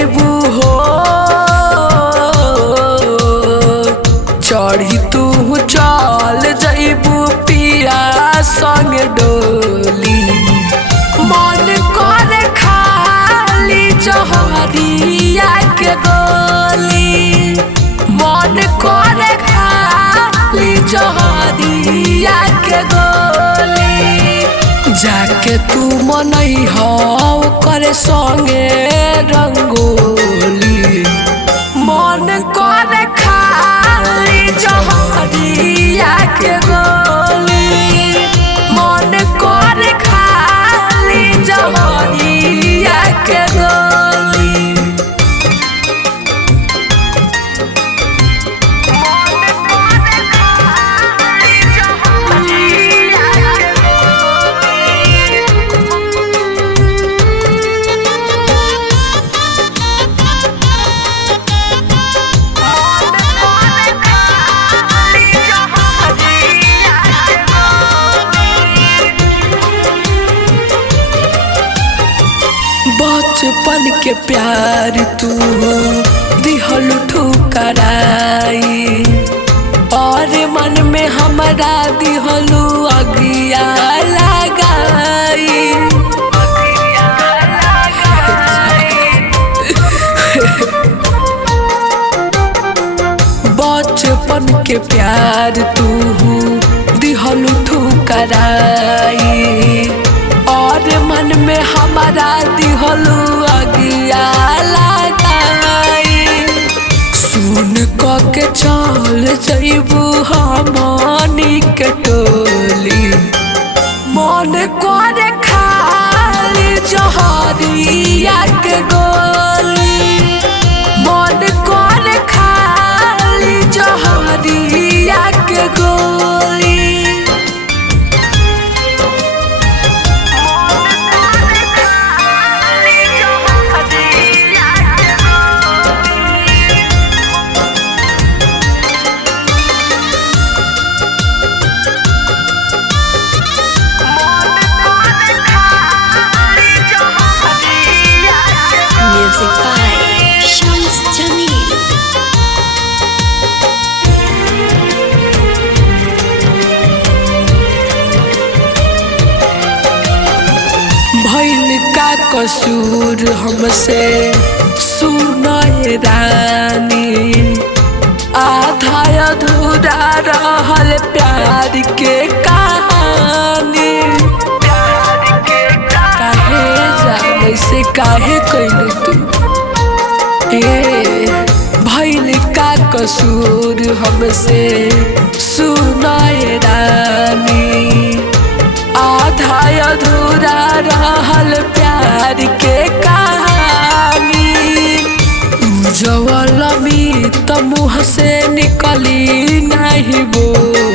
जईबू हो चढ़ी तू चल जईबू पिया संग डोली मन कर खाली जहरिया के गोली मन कर खाली जहरिया के गोली जाके तू मनई हो करे संगे रंगोली मन कर खाली जहरिया के गोली मन कर खाली जहरिया के गोली बचपन के प्यार तू दिहल ठुकराई और मन में हमारा दिहलू अगिया लगाई बचपन के प्यार तू दिहल ठुकराई और मन में हमारा दिहलू अगिया लगाई सुन के चल जईबू हमनी के टोली मन कर खाली जहरिया के गोली मन कर खाली जहरिया के गोली Music by Shams Jamil. भइल का कसूर हमसे सुनए रानी आधा अधूरा रहल प्यार के कहानी काहे जाने से काहे कइले तू भइल का कसूर हमसे सुनए रानी आधा अधूरा रहल प्यार के कहानी उजवल मी त मुँह से निकली नहीं बोली